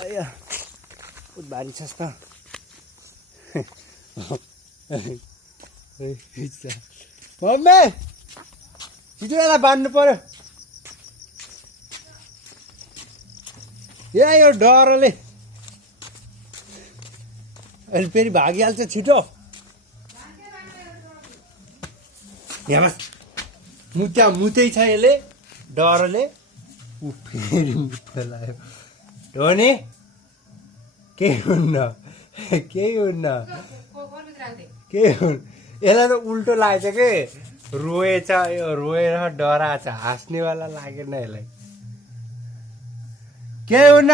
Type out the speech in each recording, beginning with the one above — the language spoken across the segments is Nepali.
अय्या बहुत भारी छ त मम्मी छिटो यसलाई बाँध्नु पर्यो यो डरले अहिले फेरि भागिहाल्छ छिटो यहाँ बस मुतै छ यसले डरले ऊ फेरि मुत्न लाग्यो धोनी केही हुन्न केही हुन्न केही हुन्न यसलाई त उल्टो लागेछ के रोएछ यो रोएर डराएछ हाँस्नेवाला लागेन यसलाई केही हुन्न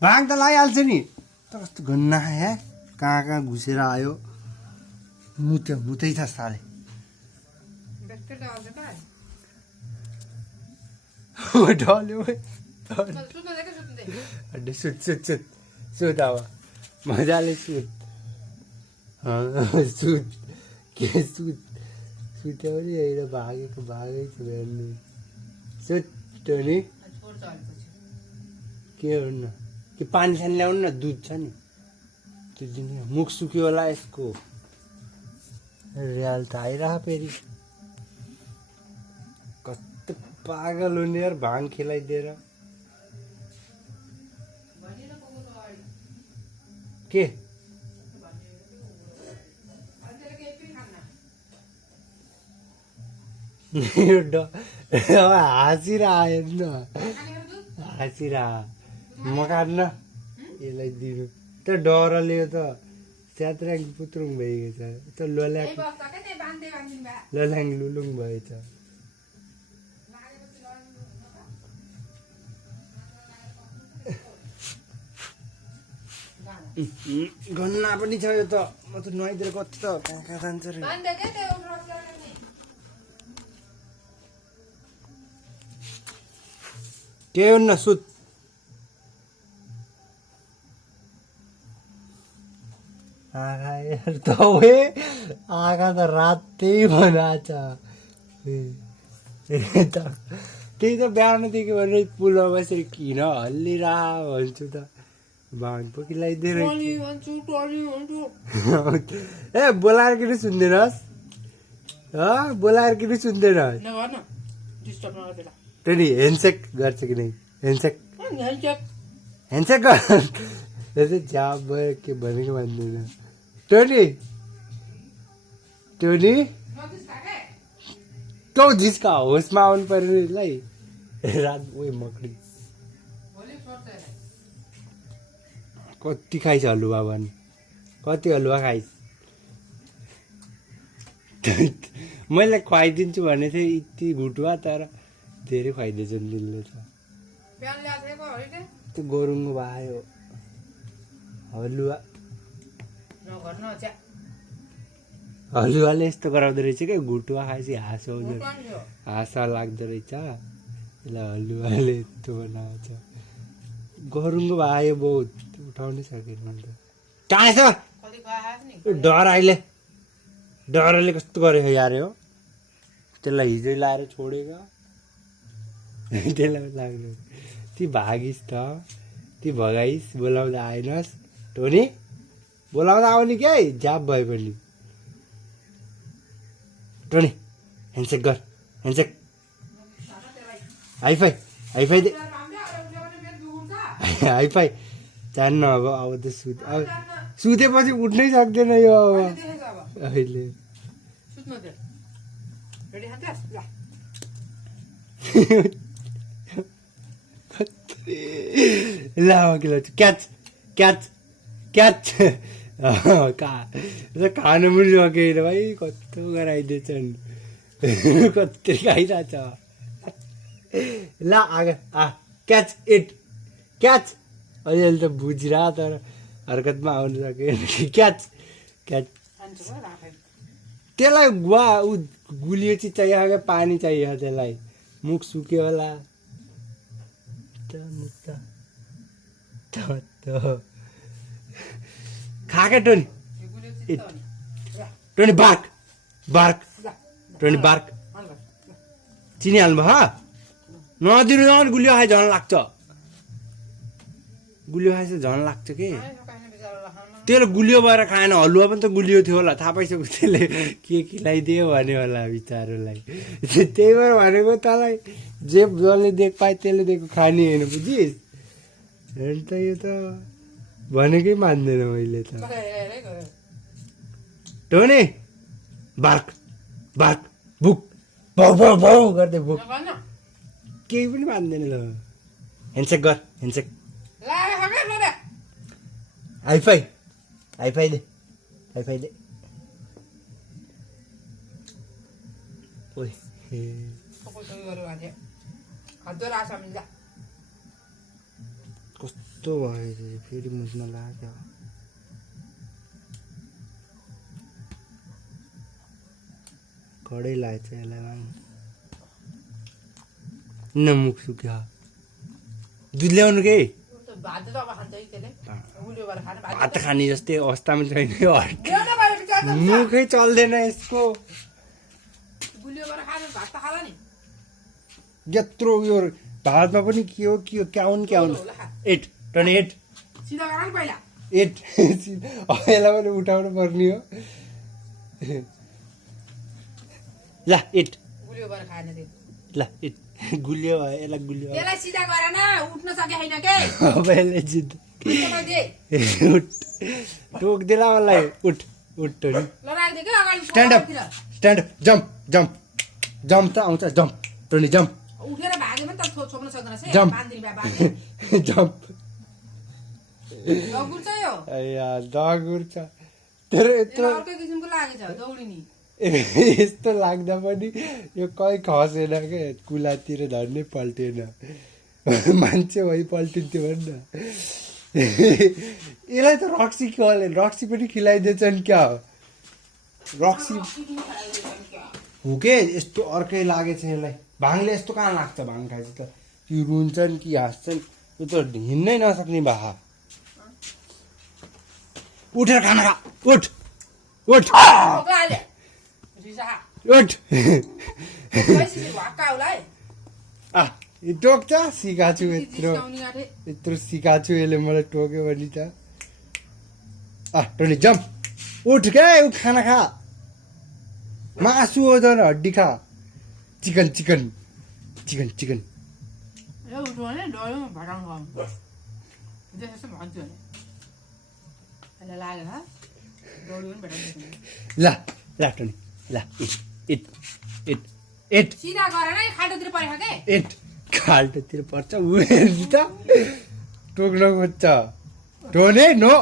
भाङ त लागिहाल्छ नि त कस्तो गन्ना है कहाँ घुसेर आयो मुतै छ साले डल्यो सुत अब मजाले सुत्यो भने यहीँ भागेको छ बिहान सुत्यो नि के हुन्न कि पानी सानी ल्याउनु न दुध छ नि त्यो दिने मुख सुक्यो होला यसको रियाल त आइरह फेरि कस्तो पागल हुने यार भाङ खेलाइदिएर के हाँसिरह हेर्नु हाँसिरह म काट्न यसलाई दिनु त डरले त च्यात्र्याङ पुत्रुङ भइगएछ त लल्याङ लुलुङ भएछ गन्ना पनि छ यो त म त नुहाइदिएर कति त कहाँ जान्छ रे के हुन्न सुत आँखा यार आँखा त रातै बनाएछ त्यही त बिहानदेखि भने पुलमा बसेर किन हल्लिरा भन्छु त भाङ पो कि लगाइदिएर ए बोलाएर किन सुन्दैनस् बोलाएर किन सुन्दैनस् टोनी ह्यान्डसेक गर्छ कि नै ह्यान्डसेक गर यो चाहिँ जाब भयो के भनेको मान्दैन टोनी तँ झिस्का होसमा आउनु पर्यो यसलाई रात मकडी कति खाइस हलुवा भन् कति हलुवा खाइस मैले खुवाइदिन्छु भने थिएँ यति भुटुवा तर धेरै खुवाइदिएछ नि दिलले त त्यो गोरुङ्गो भयो हलुवाले यस्तो गराउँदो रहेछ क्या घुटुवा खाएपछि हाँस लाग्दो रहेछ यसलाई हलुवाले यस्तो बनाउँछ गरुङ्गो भयो बहुत उठाउनै सकेन अन्त कहाँ छ डरले कस्तो गरेको यार हो त्यसलाई हिजै लाएर छोडेको त्यसलाई लाग्नु ती भागिस् त ती भगाइस् बोलाउँदा आएनस् टोनी बोलाउँदा आउने क्या जाप भए पनि टोनी ह्यान्डसेक गर ह्यान्डसेक हाइफाई दे हाइफाई जान्न अब त सुतेपछि उठ्नै सक्दैन यो अब अहिले ल क्याच खानु पनि सकेन भाइ कस्तो गराइदिएछन् कति खाइरहेछ ल आगे क्याच अलिअलि त बुझिरह तर हरकतमा आउनु सकेन क्याच त्यसलाई गुलियो चिज चाहियो क्या पानी चाहियो त्यसलाई मुख सुक्यो होला खाके टोनी बार्क चिनिहाल्नु भयो नदिनु न गुलियो खाए झन् लाग्छ गुलियो खाएपछि झन् लाग्छ कि त्यसले गुलियो भएर खाएन हलुवा पनि त गुलियो थियो होला थाहा पाइसक्यो त्यसले के खिलाइदियो भन्यो होला बिचारोलाई त्यही भएर भनेको तँलाई जे जसले देख पाए त्यसले दिएको खाने होइन बुझिस् त यो त भनेकै मान्दैन मैले त टोनी बार्क बार्क बुक भाउ भाउ भाउ गर्दै बुक केही पनि मान्दैन ल ह्यान्डसेक गर handshake hi-fi hi-fi they hi-fi they ओइ कस्तो भयो फेरि मुझ्न लाग्यो कडै लाग्छ यसलाई न मुख सुक्यो दुध ल्याउनु के भात खाने जस्तै अवस्थामा छैन मुखै चल्दैन यसको यत्रो यो भातमा पनि के हो क्याउन एट टनी एट एट यसलाई पनि उठाउनु पर्ने हो ल एट ल एट गुलियो भयो यसलाई गुलियो अब यसले जित उठ टोक्दिला मलाई उठ उठ Tony stand up jump jump jump त आउँछ jump Tony jump jump jump दगुर्छ तेरो यत्रो यस्तो लाग्दा पनि यो कहीँ खसेन क्या कुलातिर धन्नै पल्टेन मान्छे भइ पल्टिन्थ्यो भन् न यसलाई त रक्सी रक्सी पनि खिलाइदिएछन् क्या हो रक्सी हो के यस्तो अर्कै लागेछ यसलाई भाङले यस्तो कहाँ लाग्छ भाङ खाएपछि त यो रुन्छन् कि हाँस्छन् यो त हिँड्नै नसक्ने भा उठेर खाना खा उठ उठ उठ टोक्छ सिकाछु यत्रो सिकाछु यसले मलाई टोक्यो भने त टोनी जम्प उठ क्या खाना खा मासु हो झन् हड्डी खा चिकन चिकन चिकन चिकन ल ल टोनी ल इट इट इट सीधा गरेर खाल्टोतिर परेछ के इट खाल्टोतिर पर्छ उ त टोक्न खोज्छ टोनी नो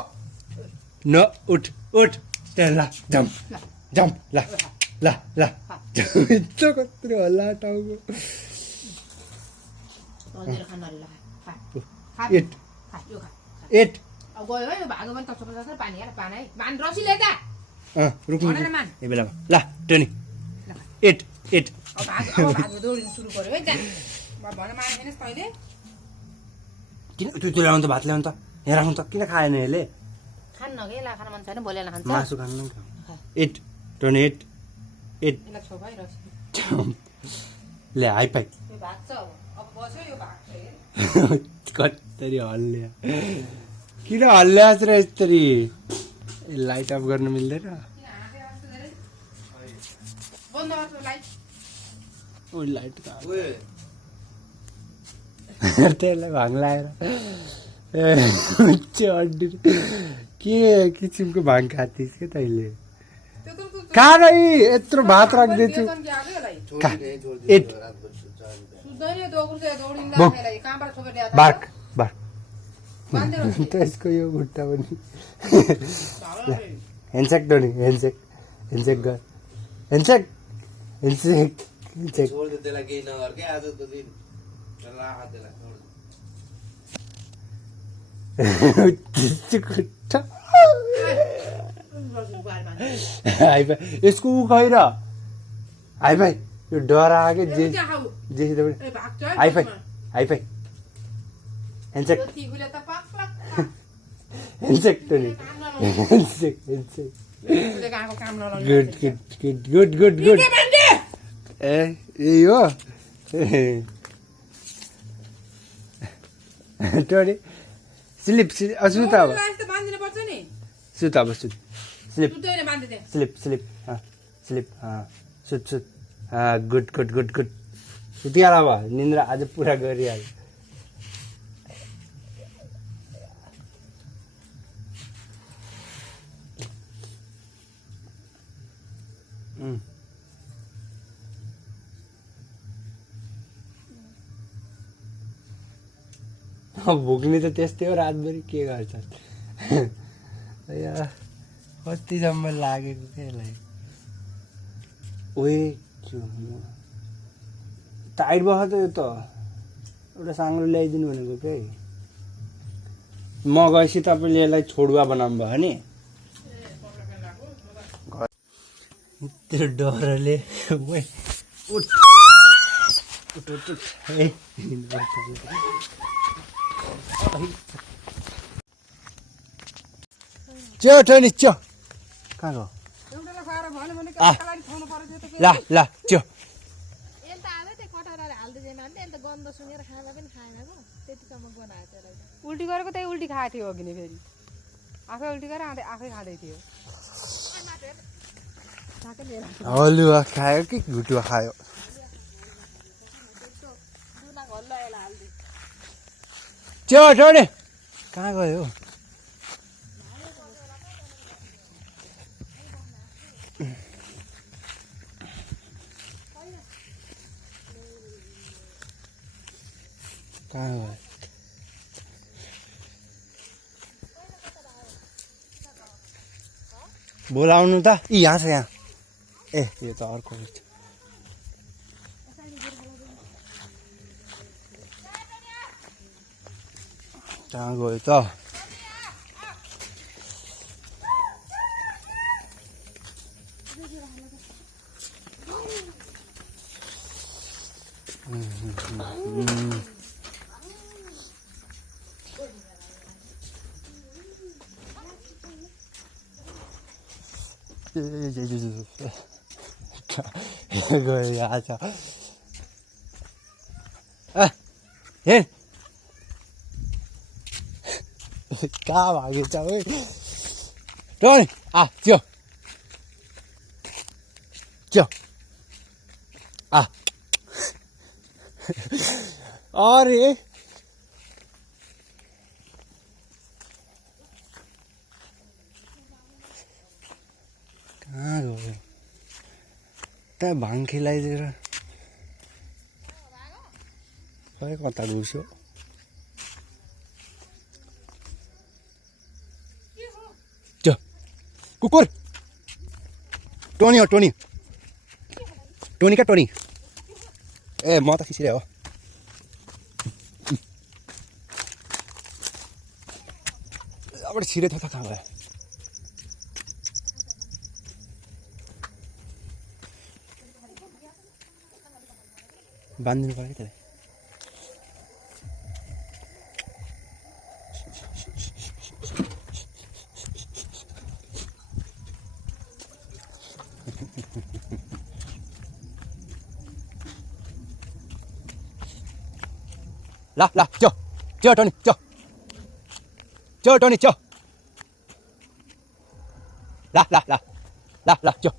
नो उठ उठ ल जम्प जम्प ल ल ल यस्तो कत्रो होला टाउको इट इट अब गयो यो भागो पनि तसो तसो पानी यार पानी मान रसी ले दा रुक्नु ए बेलामा ल टोनी इट इट अब भागो दौडिन सुरु गर्यो है त्यहाँ भन मान्दैनस् तैले किन त्यो ल्याउनु त भात ल्याउनु त यहाँ राख्नु त किन खाएन यसले खान्न के ला खान मन छैन बोलेर खान्छ मासु खानु इट टोनी इट इट इला छौ भाइ रसी ले हाई फाइ यो भाग्छ अब बस्यो यो भाग्छ कत्तरी हल्ल्या किन हल्ल्याछ र यस्तरी लाइट अफ गर्न मिल्दैन बन्द गर्छ लाइट ओ लाइट त त्यसलाई भाङ लाएर हड्डी के किसिमको भाङ खाथिस् के तैँले कहाँ गई यत्रो भात राख्दैछु एट बार्क बार्क त्यसको यो खुट्टा पनि ह्यान्डसेक टोनी ह्यान्डसेक ह्यान्डसेक गर ह्यान्डसेक ह्यान्डसेक ह्यान्डसेक खुट्टा यसको ऊ खै र हाई फाई यो डरा के जे high five high five handshake handshake Tony handshake handshake good good good good good good ए यही हो टोनी स्लिप सुत अब लास त बाँधिनु पर्छ नि सुत अब सुत स्लिप सुत्दैन बाँधिदे स्लिप स्लिप स्लिप सुत सुत गुड गुड गुड गुड सुतिहाल अब निन्द्रा आज पुरा गरिहाल भोग्ने त त्यस्तै हो रातभरि के गर्छ कतिसम्म लागेको क्या यसलाई ओए टाइट बस त यो त एउटा साङ्लो ल्याइदिनु भनेको के म गएपछि तपाईँले यसलाई छोडुवा बनाउनु भयो नि त्यो डरले उठ उठ उठ उठ च्यो टोनी च्यो कहाँ गयो एउटालाई खुवाएर भन्यो भने आ। कलाडी खुवाउनु पर्छ त्यो त ल ल च्यो यसले त आयो त्यो कटहराले हाल्दै मान्छे यसले त गन्ध सुनेर खाँदा पनि खाएन पो त्यतिसम्म बनायो त्यसलाई त उल्टी गरेको त्यही उल्टी खाएको थियो अघि नै फेरि आफै उल्टी गरेर आफै खाँदै थियो हलुवा खायो कि घुटुवा खायो दुना घल्लो यसलाई हाल्दै च्यो टोनी कहाँ गयो कहाँ गयो बोलाउनु त यहाँ छ यहाँ ए यो त अर्को रहेछ कहाँ गयो त गयो आज हे कहाँ भागेछ है टोनी च्यो च्यो अरे कहाँ गयो त्यहाँ भाङ खेलाइदिएर खै कता घुस्यो च कुकुर टोनी हो टोनी टोनी क्या टोनी ए म त खिसिरहेको हो अब छिरे थियो त कहाँ गयो बाँधिदिनु पऱ्यो त्यसलाई ल ल च्यो च्यो टोनी च्यो च्यो टोनी च्यो ल ल ल ल ल च्यो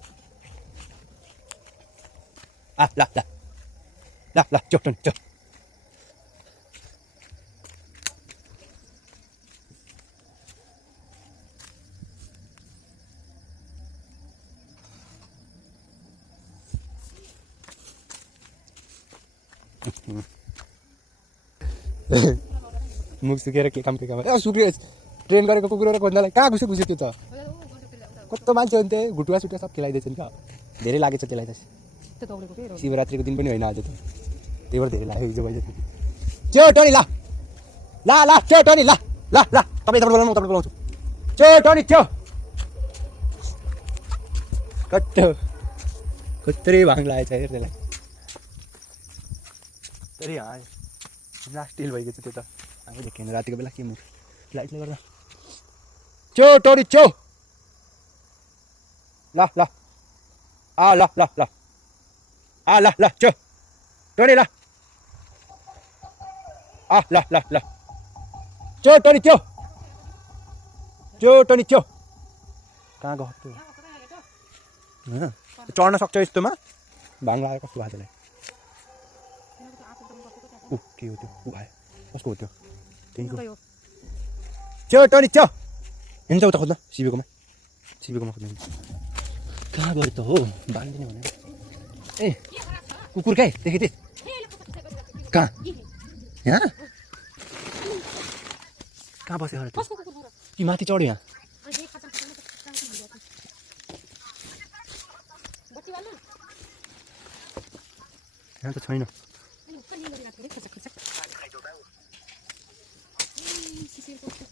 ल ल ल ल च्यो टोनी च्यो मुख सुकेर के काम सुक्यो ट्रेन गरेको कुकुरहरू खोज्नलाई कहाँ घुस्यो त्यो त कस्तो मान्छे हुन्थे घुटुवा सुटुवा सब खेलाइदिएछ नि क्या धेरै लागेछ त्यसलाई त शिवरात्रिको दिन पनि होइन आज त त्यही भएर धेरै लाग्यो हिजो भइदियो च्यो टोनी ल ल ल च्यो टोनी ल ल ल तपाईँ बोलाउनु तपाईँ बोलाउँछु च्यो टोनी च्यो कत्रै भाङ लागेछ हेर त्यसलाई तरी लास्ट ढिल भइगयो त्यो त आफै देखेन रातिको बेला के मुख लाइटले गर्दा च्यो टोनी च्यो ल ल ल ल ल ल ल च्यो टोनी ल ल ल ल त्यो टनी त्यो टनी त्यो कहाँ गयो त्यो चढ्न सक्छ यस्तोमा भाङ लगाएर कस्तो भएको त्यसलाई ऊ के हो त्यो ऊ आयो कसको हो त्यो त्यहीँको त्यो टनी त्यो हिँड्छ उता खोज्न सिबीकोमा खोज्नु कहाँ गयो त हो बाँधिदिने भनेर ए कुकुर कहाँ देखेँ थिएँ कहाँ यहाँ कहाँ बस्यो होला त्यो कि माथि चढ्यो यहाँ यहाँ त छैन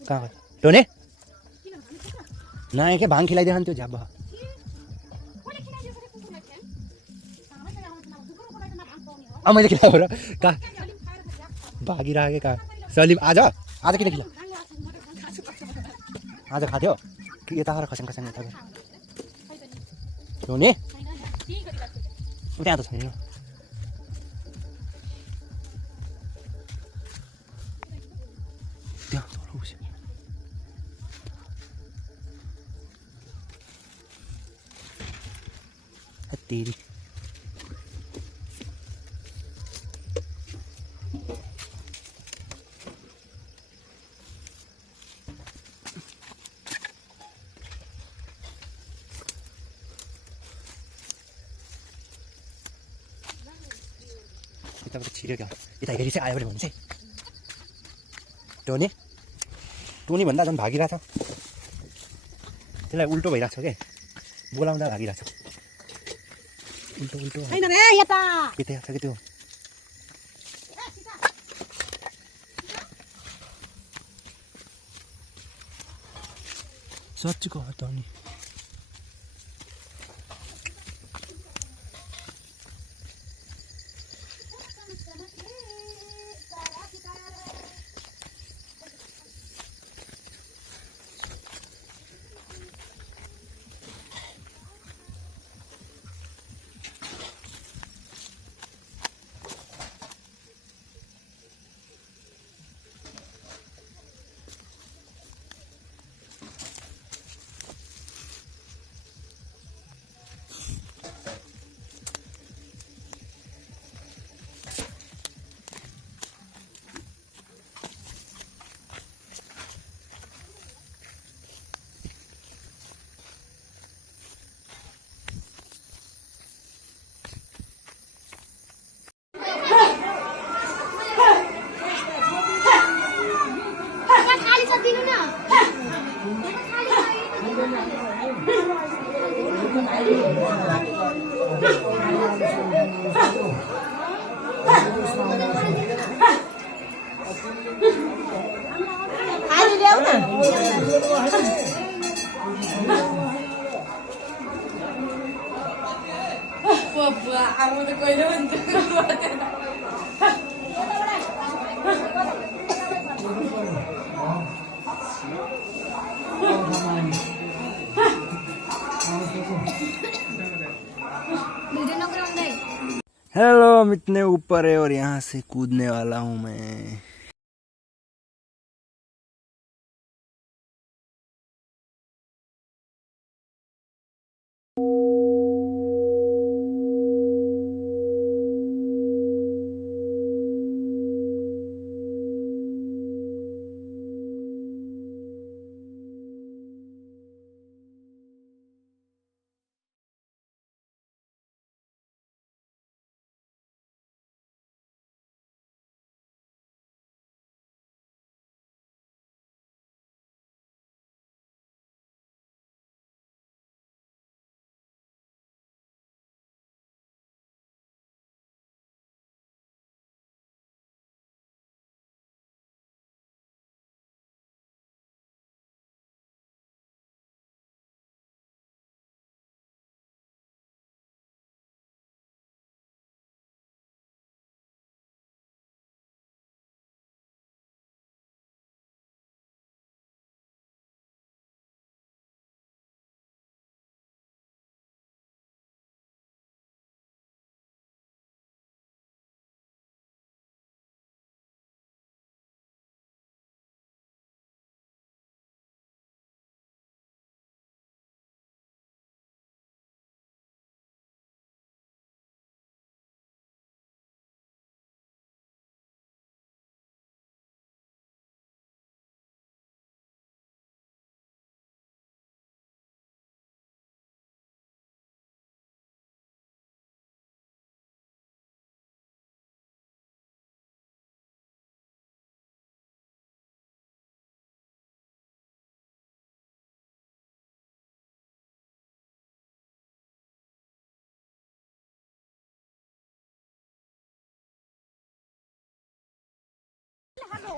कहाँ गयो टोने नआयो क्या भाङ खिलाइदियो नि त्यो झ्याब मैले खिलाएको र कहाँ भागिरहेको कहाँ सलिम आज किन खिला आज खाथ्यो कि यता आएर खस्याङ यता टोने त्यहाँ त छैन त्यहाँ तल बस्यो तेरी यताबाट छिर्यो क्या यता हेरी चाहिँ आयो भने हुन्छ टोनी भन्दा झन् भागिरहेछ त्यसलाई उल्टो भइरहेको छ क्या बोलाउँदा भागिरहेछ उल्टो यता छ कि त्यो साँच्चीको हो त नि हेलो, हम इतने ऊपर है और यहाँ से कूदने वाला हूँ मैं।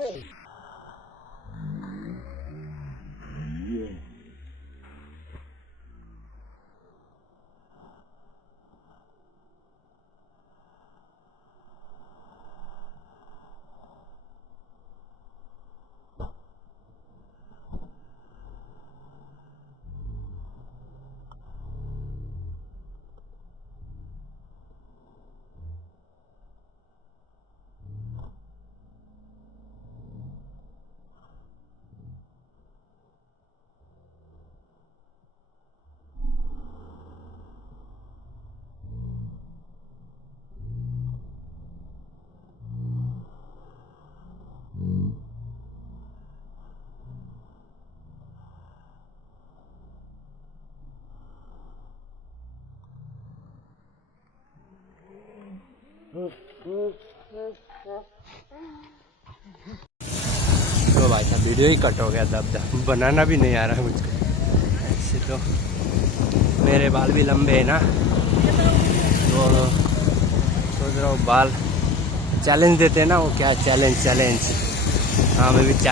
तो भाई साहब वीडियो ही कट हो गया था, अब बनाना भी नहीं आ रहा मुझको। ऐसे तो मेरे बाल भी लंबे हैं ना, तो सोच रहा हूँ बाल चैलेंज देते हैं ना, वो क्या चैलेंज। हाँ मैं भी चैलेंज